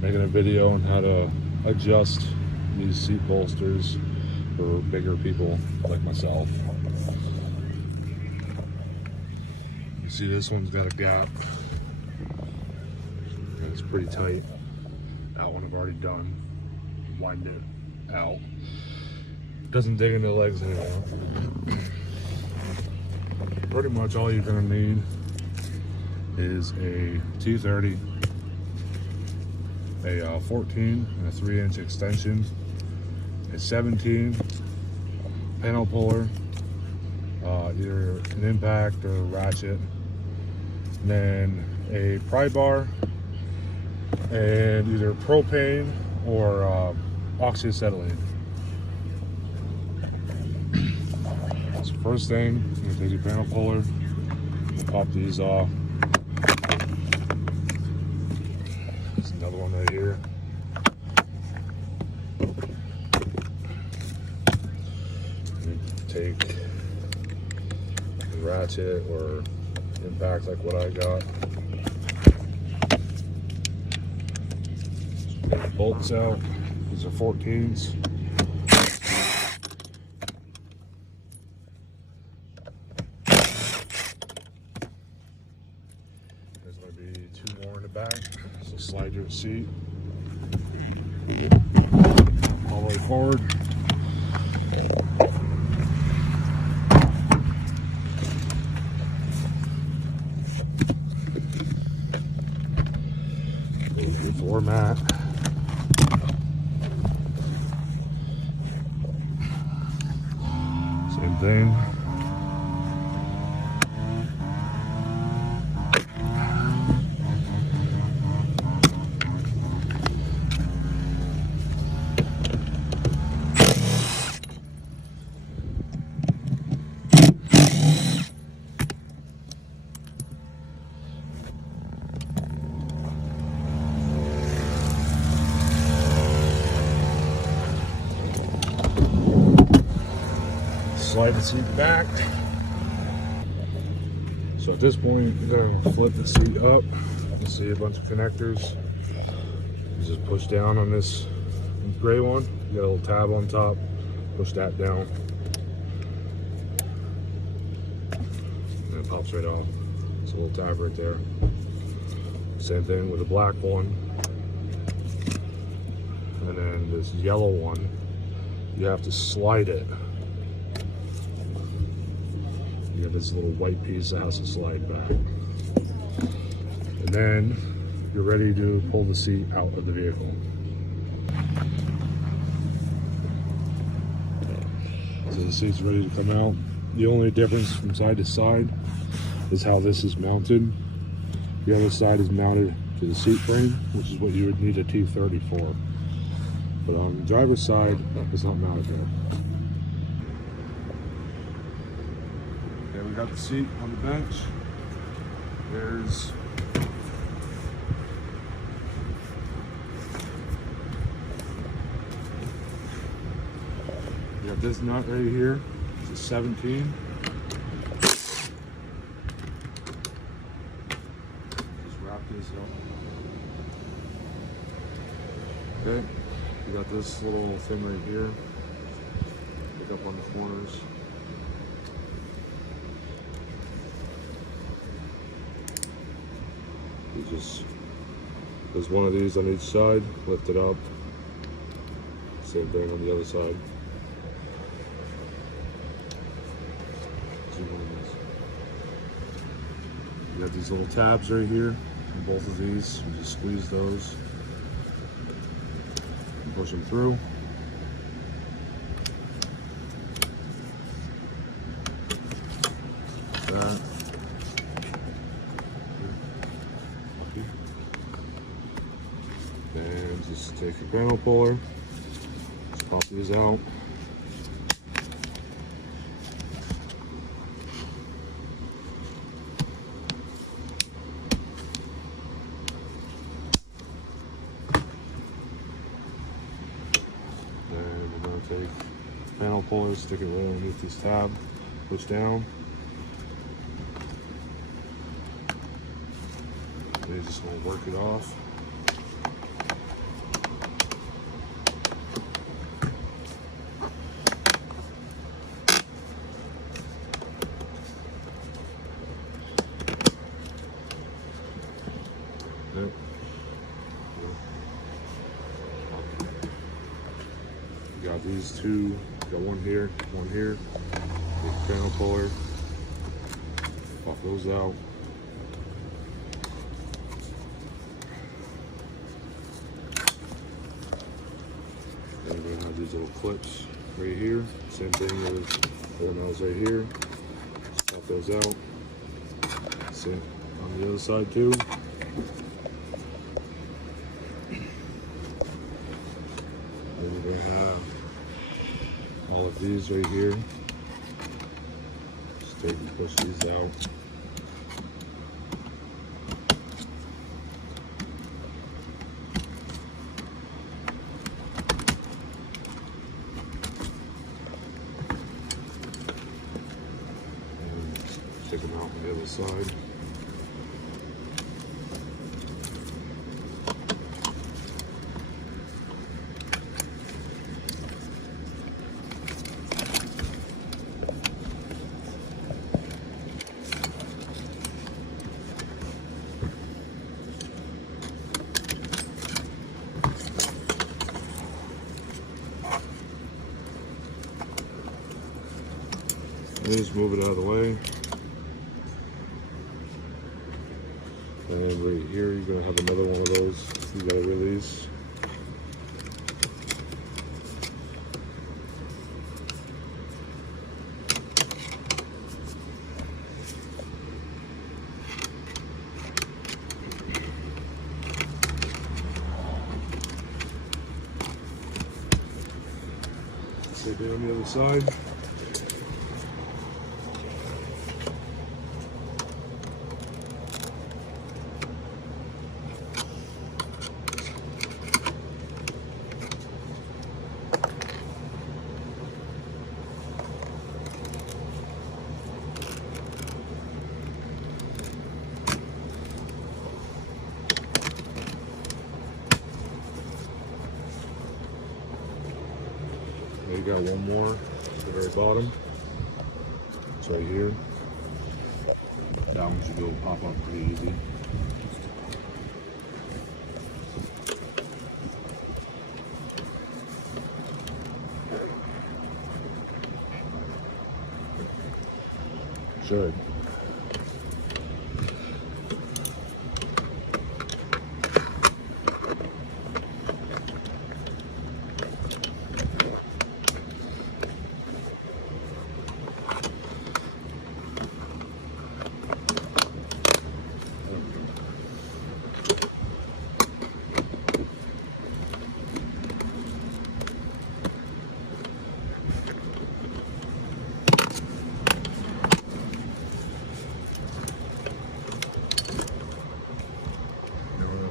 making a video on how to adjust these seat bolsters for bigger people like myself. You see this one's got a gap. And it's pretty tight. That one I've already done. Wind it out. Doesn't dig into the legs anymore. Pretty much all you're gonna need is a T30, a 14 and a 3-inch extension, a 17 panel puller, either an impact or a ratchet, and then a pry bar, and either propane or oxyacetylene. So first thing, you're gonna take your panel puller, pop these off. There's another one right here. You take the ratchet or impact like what I got. Get the bolts out. These are 14s. There's going to be 2 more in the back. So slide your seat all the way forward. Your floor mat. Same thing. Slide the seat back. So at this point, you're going to flip the seat up. You see a bunch of connectors. You just push down on this gray one. You got a little tab on top. Push that down. And it pops right off. It's a little tab right there. Same thing with the black one. And then this yellow one, you have to slide it. You got this little white piece that has to slide back. And then you're ready to pull the seat out of the vehicle. So the seat's ready to come out. The only difference from side to side is how this is mounted. The other side is mounted to the seat frame, which is what you would need a T30 for. But on the driver's side, it's not mounted there. We got the seat on the bench. There's we got this nut right here. It's a 17. Just wrap this up. Okay, we got this little thing right here. Pick up on the corners. There's one of these on each side, lift it up. Same thing on the other side. You got these little tabs right here on both of these. You just squeeze those and push them through. Like that. And just take your panel puller, just pop these out. And we're going to take panel puller, stick it right underneath this tab, push down. And you're just going to work it off. these two. Got one here, one here. Get the panel puller. Pop those out. And we're gonna have these little clips right here. Same thing as the nails right here. Just pop those out. Same on the other side too. And we're gonna have all of these right here. Just take and push these out. Take them out on the other side. And just move it out of the way. And right here, you're gonna have another one of those you gotta release. Same thing on the other side. You got one more at the very bottom. It's right here. That one should be able to pop up pretty easy. Should.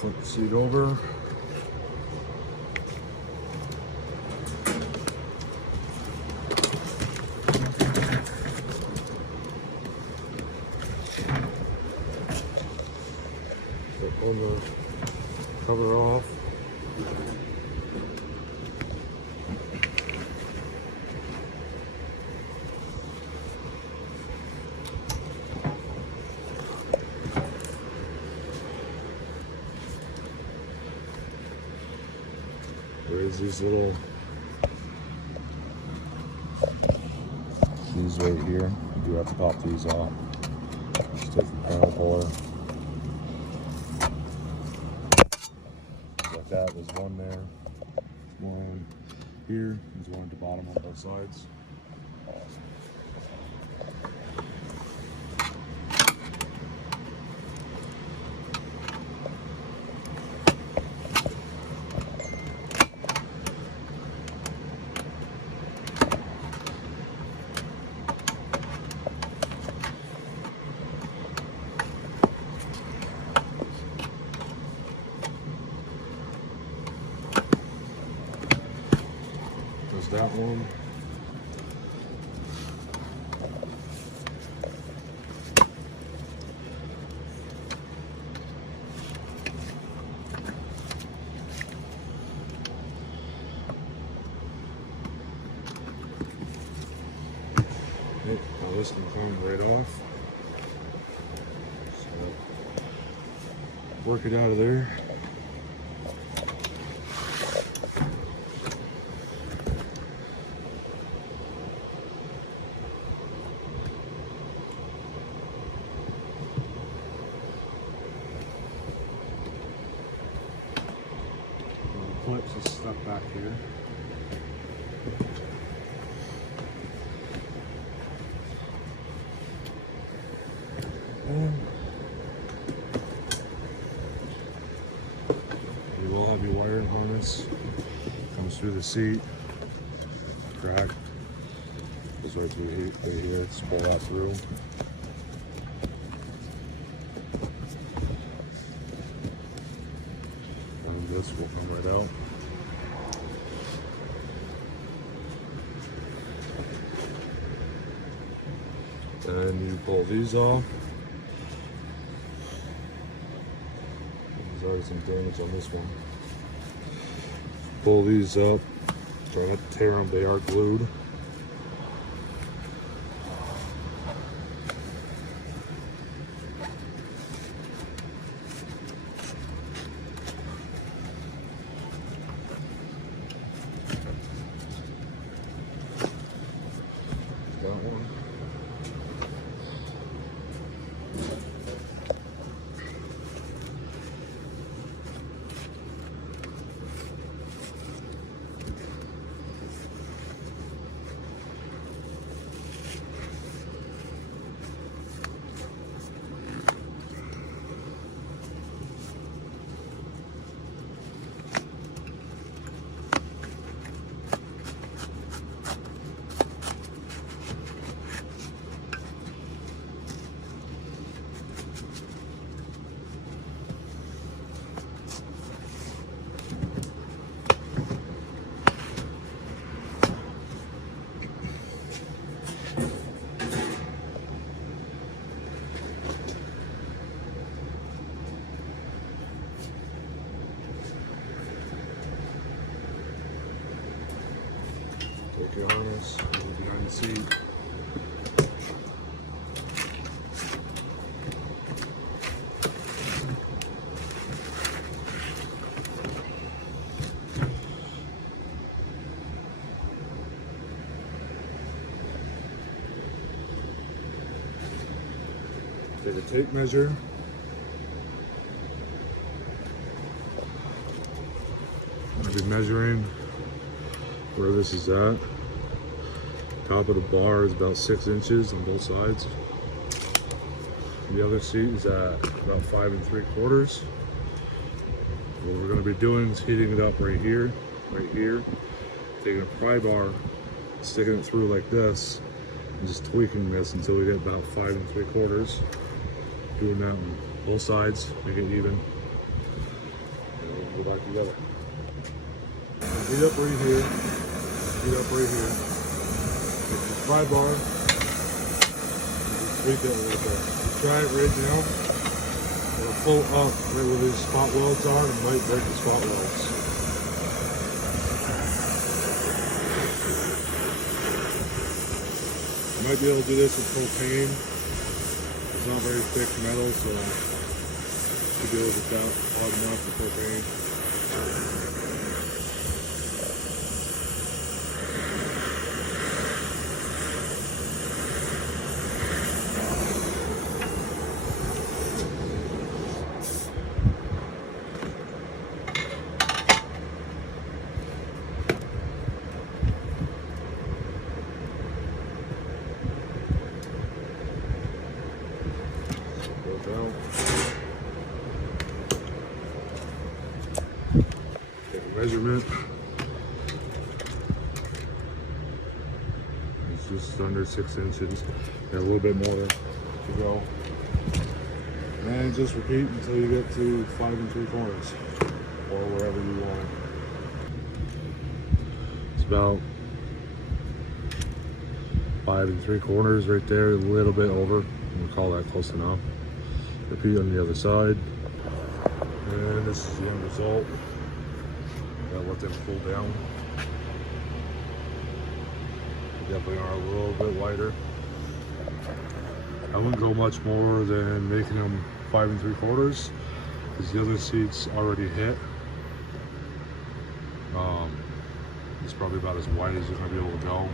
Flip the seat over. Pull the cover off. There's these little keys right here. You do have to pop these off. Just take the panel puller. Like that, there's one there. One here. There's one at the bottom on both sides. That one. Okay, now this can come right off. So work it out of there. stuff back here. And you will have your wiring harness. Comes through the seat. Crack. Goes right through here. Just pull that through. And this will come right out. And you pull these off. There's already some damage on this one. Pull these up. Try not to tear them, they are glued. That one. Take your harness, move behind the seat. Take a tape measure. I'll be measuring where this is at. Top of the bar is about 6 inches on both sides. The other seat is at about 5 3/4. What we're going to be doing is heating it up right here, taking a pry bar, sticking it through like this, and just tweaking this until we get about 5 3/4. Doing that on both sides, make it even. And we'll go back together. Heat up right here. Heat up right here. Take the pry bar. And just tweak it a little bit. You try it right now. It'll pull up right where these spot welds are and might break the spot welds. You might be able to do this with propane. It's not very thick metal, so you should be able to get that hard enough for propane. Down. Take a measurement. It's just under 6 inches. Got a little bit more to go. And just repeat until you get to 5 3/4 or wherever you want. It's about 5 3/4 right there, a little bit over. We'll call that close enough. Repeat on the other side. And this is the end result. Gotta let them cool down. They definitely are a little bit wider. I wouldn't go much more than making them 5 3/4 because the other seat's already hit. It's probably about as wide as you're gonna be able to go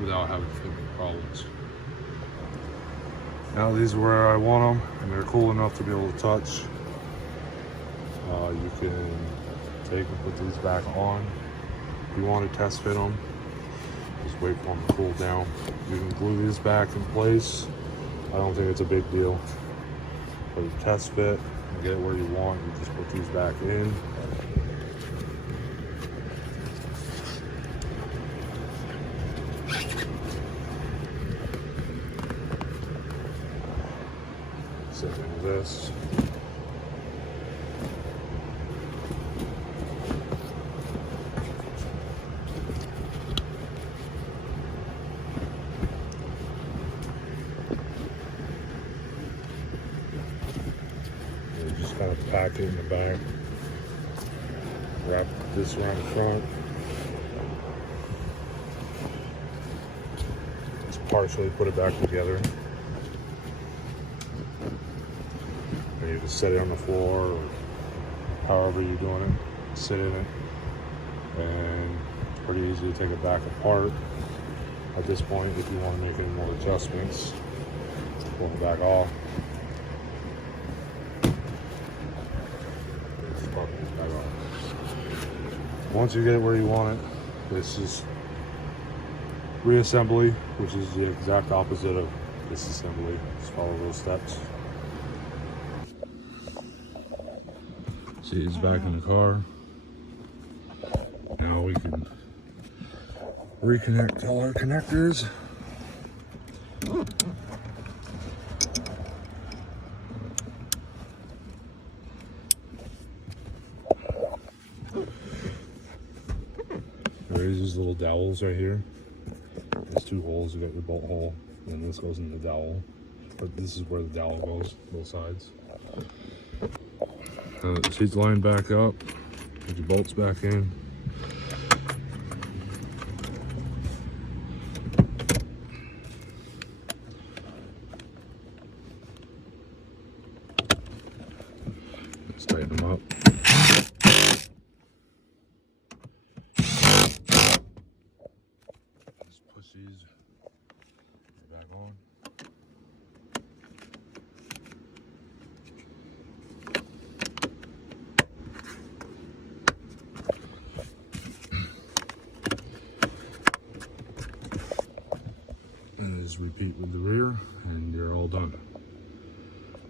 without having problems. Now these are where I want them, and they're cool enough to be able to touch. You can take and put these back on. If you want to test fit them, just wait for them to cool down. You can glue these back in place. I don't think it's a big deal. For the test fit and get it where you want, you just put these back in. Same thing with this. Just kind of pack it in the back, wrap this around the front, just partially put it back together, and you can set it on the floor or however you're doing it, sit in it, and it's pretty easy to take it back apart. At this point, if you want to make any more adjustments, pull it back off. Once you get it where you want it, this is reassembly, which is the exact opposite of disassembly. Just follow those steps. See, it's back in the car. Now we can reconnect all our connectors. There's these little dowels right here. There's two holes. You got your bolt hole, and this goes in the dowel. But this is where the dowel goes, both sides. The seat's lined back up. Put your bolts back in. Let's tighten them up. These back on. And just repeat with the rear, and you're all done.